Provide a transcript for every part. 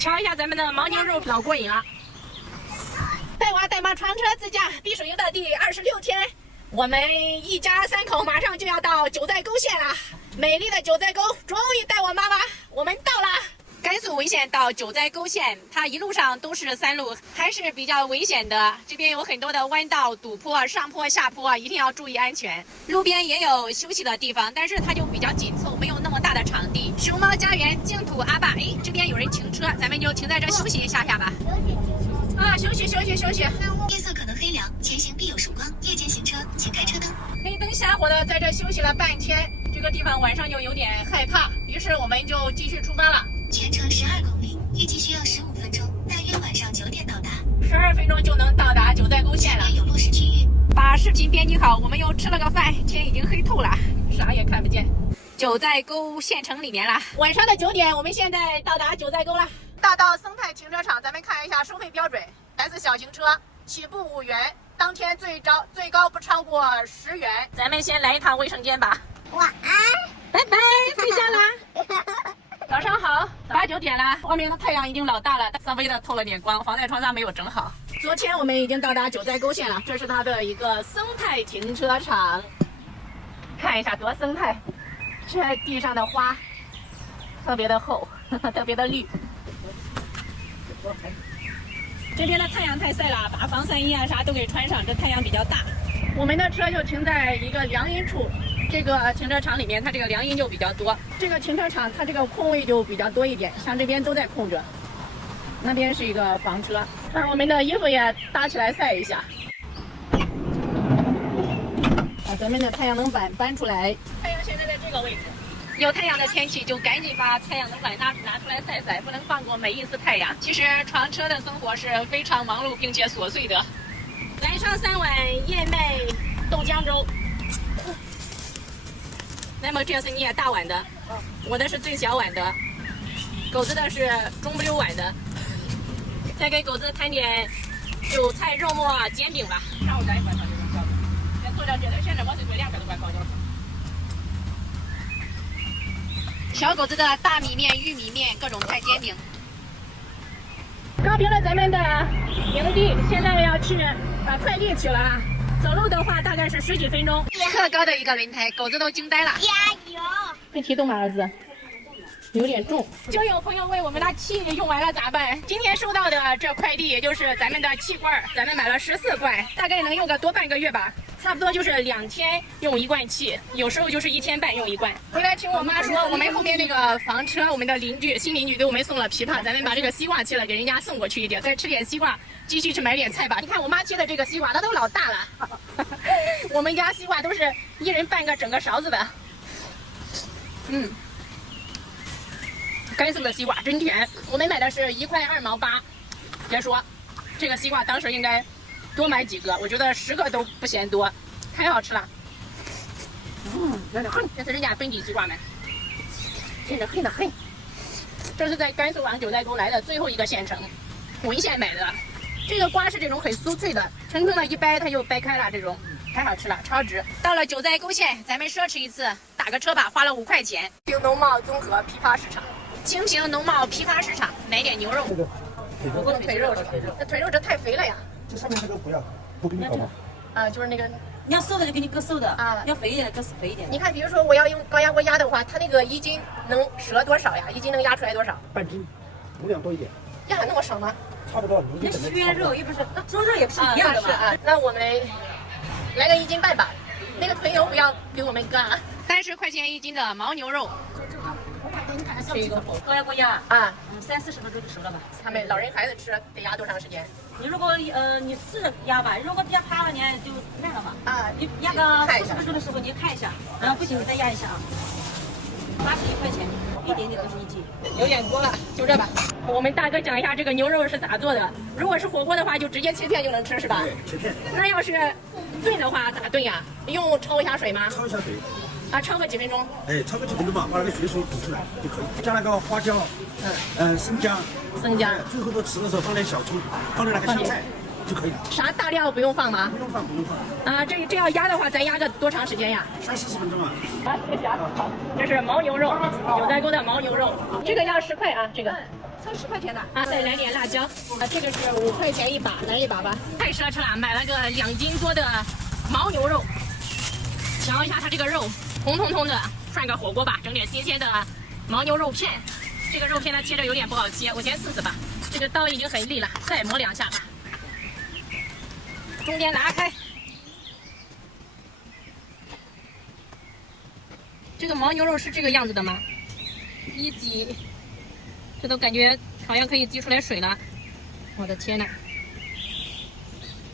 尝一下咱们的牦牛肉，老过瘾了。带娃带妈床车自驾避暑营的第26天，我们一家3口马上就要到九寨沟县了。美丽的九寨沟，终于带我妈妈，我们到了。甘肃潍县到九寨沟县，它一路上都是山路，还是比较危险的。这边有很多的弯道、陡坡、上坡、下坡，一定要注意安全。路边也有休息的地方，但是它就比较紧凑，没有那么大的场地。熊猫家园净土阿坝，哎，这边有人停车，咱们就停在这休息一下吧。啊，休息。夜色可能黑凉，前行必有曙光。夜间行车，请开车灯。黑灯瞎火的在这休息了半天，这个地方晚上就有点害怕，于是我们就继续出发了。全程12公里，预计需要15分钟，大约晚上9点到达。12分钟就能到达九寨沟县了。有落实区域。把视频编辑好，我们又吃了个饭，天已经黑透了，啥也看不见。九寨沟县城里面了，晚上的9点，我们现在到达九寨沟了。大道生态停车场，咱们看一下收费标准。来自小型车起步5元，当天最高不超过10元。咱们先来一趟卫生间吧。晚安，拜拜，回家啦。早上好，8、9点了，外面的太阳已经老大了，稍微的透了点光，防晒窗纱没有整好。昨天我们已经到达九寨沟县了，这是它的一个生态停车场，看一下多生态。这地上的花特别的厚，特别的绿。这边的太阳太晒了，把防晒衣啊啥都给穿上，这太阳比较大。我们的车就停在一个凉荫处，这个停车场里面它这个凉荫就比较多，这个停车场它这个空位就比较多一点，像这边都在空着，那边是一个房车。把我们的衣服也搭起来晒一下，把咱们的太阳能板搬出来。太阳现在在这个位置，有太阳的天气就赶紧把太阳能板拿出来晒晒，不能放过每一次太阳。其实床车的生活是非常忙碌并且琐碎的。来上3碗燕麦豆浆粥。那么这是你也大碗的，我的是最小碗的，狗子的是中不溜碗的。再给狗子摊点韭菜肉末煎饼吧。上午咱一块钱就能交的，再做点别的，现在我是做200多块高脚。小狗子的大米面、玉米面，各种菜煎饼。告别了咱们的营地，现在要去把快递取了啊。走路的话大概是10几分钟。特高的一个轮胎，狗子都惊呆了。加油！会提动吗，儿子？有点重。就有朋友问我们的气用完了咋办？今天收到的这快递，也就是咱们的气罐，咱们买了14罐，大概能用个多半个月吧。差不多就是2天用1罐气，有时候就是1天半用1罐。回来听我妈说，我们后面那个房车，我们的新邻居给我们送了枇杷，咱们把这个西瓜切了给人家送过去一点，再吃点西瓜，继续去买点菜吧。你看我妈切的这个西瓜，它都老大了。我们家西瓜都是1人半个整个勺子的。甘肃的西瓜真甜，我们买的是1块2毛8。别说，这个西瓜当时应该多买几个，我觉得10个都不嫌多，太好吃了。这是人家本地西瓜们，真是黑的很。这是在甘肃往九寨沟来的最后一个县城，潍县买的。这个瓜是这种很酥脆的，层层的一掰它就掰开了，这种太好吃了，超值。到了九寨沟县，咱们奢侈一次，打个车吧，花了5块钱。清平农贸综合批发市场，清平农贸批发市场买点牛肉。我跟腿肉，这腿肉这太肥了呀。这上面这个不给你搞吗？就是那个，你要瘦的就给你割瘦的啊，要肥一点的割肥一点。你看，比如说我要用高压锅压的话，它那个1斤能折多少呀？1斤能压出来多少？半斤，重量多一点。压那么少吗？差不多。那削肉又不是，那猪肉也不是一样的嘛。那我们来个1斤半吧。那个腿油不要给我们割啊。30块钱1斤的牦牛肉。这一个高压锅压啊，30-40分钟就熟了吧？他们老人孩子吃得压多长时间？你如果你是压吧，如果压趴了呢就烂了嘛。啊，你压个40分钟的时候你看一下，然后不行你再压一下啊。81块钱，一点点都是1斤。有点多了，就这吧。我们大哥讲一下这个牛肉是咋做的。如果是火锅的话，就直接切片就能吃是吧？对，切片。那要是炖的话咋炖呀？用焯一下水吗？焯一下水。啊，焯个几分钟？哎，焯个几分钟吧，把那个血水煮出来就可以。加那个花椒，生姜，最后都吃的时候放点小葱，放点那个香菜就可以了。啥大料不用放吗？不用放。啊，这要压的话，咱压个多长时间呀？30-40分钟啊。好，谢谢啊。好，这是牦牛肉，九寨沟的牦牛肉，这个要10块啊，这个。才10块钱的啊！再来点辣椒啊，这个是5块钱一把，来一把吧。太奢侈了，买了个2斤多的牦牛肉，瞧一下它这个肉，红彤彤的，涮个火锅吧，整点新鲜的牦牛肉片。这个肉片呢切着有点不好切，我先试试吧。这个刀已经很利了，再磨2下吧。中间拿开。这个牦牛肉是这个样子的吗？一挤，这都感觉好像可以挤出来水了。我的天呐！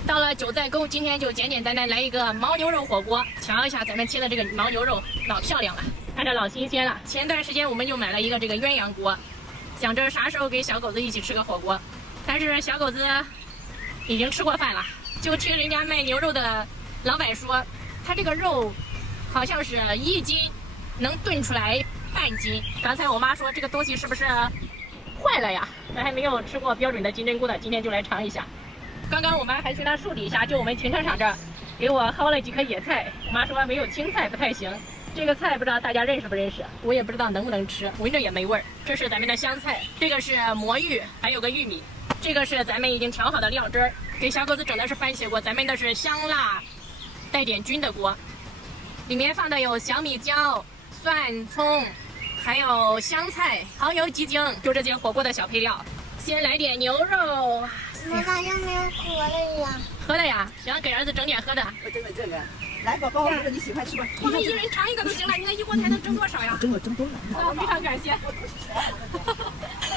到了九寨沟，今天就简简单单来一个牦牛肉火锅。瞧一下咱们切的这个牦牛肉，老漂亮了，看着老新鲜了。前段时间我们就买了一个这个鸳鸯锅，想着啥时候给小狗子一起吃个火锅，但是小狗子已经吃过饭了。就听人家卖牛肉的老板说，他这个肉好像是1斤能炖出来半斤。刚才我妈说这个东西是不是坏了呀？咱还没有吃过标准的金针菇的，今天就来尝一下。刚刚我妈还去那树底下，就我们停车场这儿，给我薅了几颗野菜。我妈说没有青菜不太行，这个菜不知道大家认识不认识，我也不知道能不能吃，闻着也没味儿。这是咱们的香菜，这个是魔芋，还有个玉米，这个是咱们已经调好的料汁儿。给小狗子整的是番茄锅，咱们的是香辣带点菌的锅，里面放的有小米椒、蒜、葱，还有香菜、蚝油、鸡精，就这些火锅的小配料。先来点牛肉。妈妈有没有喝的呀？喝的呀，行，给儿子整点喝的。我整的这个，来宝宝，这个你喜欢吃吧？我们一人尝一个就行了，你那一锅才能蒸多少呀？蒸了蒸多了。非常感谢。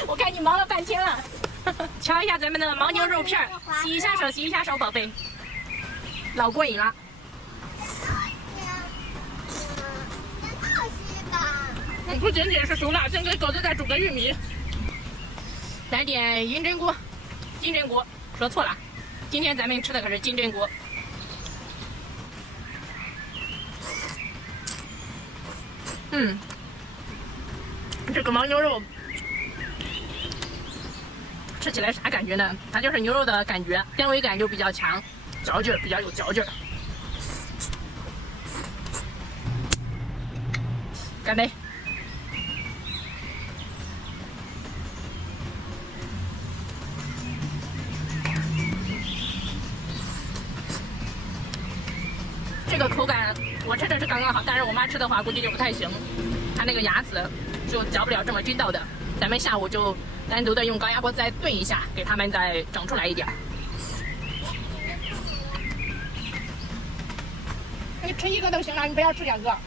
我看你忙了半天了。瞧一下咱们的牦牛肉片，洗一下手，洗一下手，宝贝。老过瘾了。不仅仅是熟了，先给狗子再煮个玉米。来点银针菇，金针菇，说错了，今天咱们吃的可是金针菇。这个牦牛肉吃起来啥感觉呢？它就是牛肉的感觉，纤维感就比较强，嚼劲儿比较有嚼劲儿。干杯！这个口感我吃的是刚刚好，但是我妈吃的话估计就不太行，她那个牙齿就嚼不了这么筋道的。咱们下午就单独的用高压锅再炖一下，给他们再整出来一点。你吃一个都行了，你不要吃2个。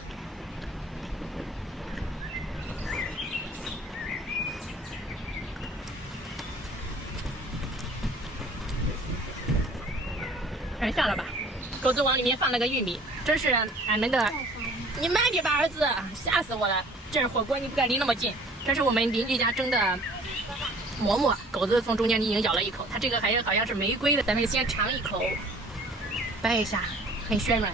太像了吧？狗子往里面放了个玉米，这是俺们的。你慢点吧，儿子，吓死我了！这是火锅，你不敢离那么近。这是我们邻居家蒸的馍馍，狗子从中间已经咬了一口，它这个还好像是玫瑰的，咱们先尝一口，掰一下，很暄软。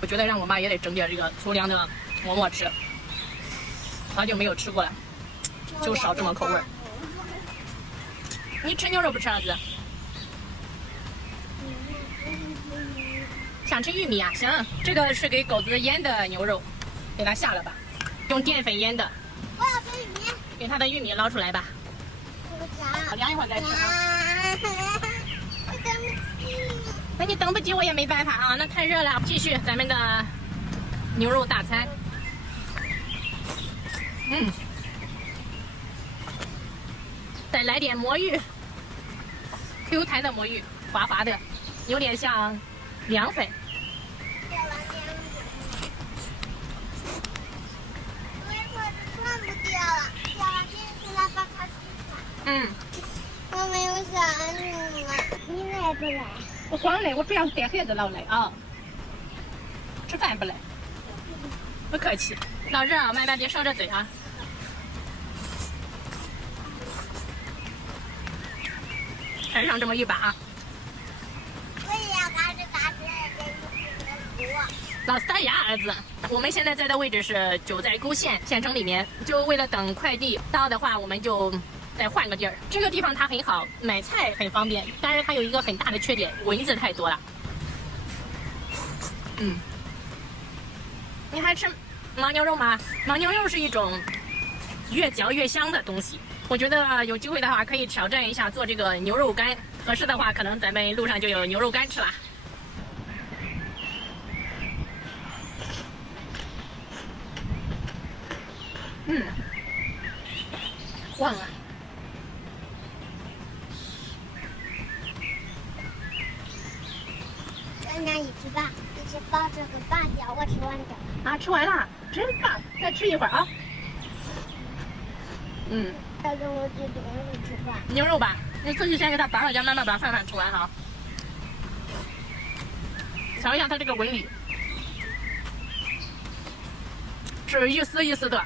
我觉得让我妈也得整点这个粗粮的馍馍吃，好久没有吃过了，就少这么口味。你吃牛肉不吃，儿子？想吃玉米啊？行，这个是给狗子腌的牛肉，给它下了吧，用淀粉腌的。我要吃玉米。给它的玉米捞出来吧。好，凉一会儿再吃啊。那你等不及我也没办法啊，那太热了。继续咱们的牛肉大餐。再来点魔芋，Q 弹的魔芋，滑滑的，有点像凉粉。我没有想你了，你来不来？我光来，我主要是带孩子老来啊。吃饭不来，不客气。老热啊，慢慢别烧着嘴啊。摊上这么一把。我也要嘎吱嘎吱给你煮。老塞牙，儿子。我们现在在的位置是九寨沟县城里面，就为了等快递到的话，我们就再换个地儿。这个地方它很好，买菜很方便，但是它有一个很大的缺点，蚊子太多了。你还吃牦牛肉吗？牦牛肉是一种越嚼越香的东西。我觉得有机会的话，可以挑战一下做这个牛肉干。合适的话，可能咱们路上就有牛肉干吃啦。晃啊！咱俩一起吧，一起把这个拔掉，我吃完的。啊，吃完了，真棒！再吃一会儿啊。再跟我这东西吃吧。牛肉吧，你自己先给它拔了，再慢慢把饭吃完哈。瞧一下它这个纹理，是一丝一丝的。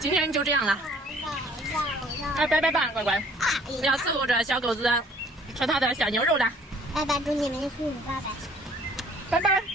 今天就这样了，哎，拜拜吧，乖乖，要伺候着小狗子吃它的小牛肉了。拜拜，祝你们幸福，拜拜。拜拜。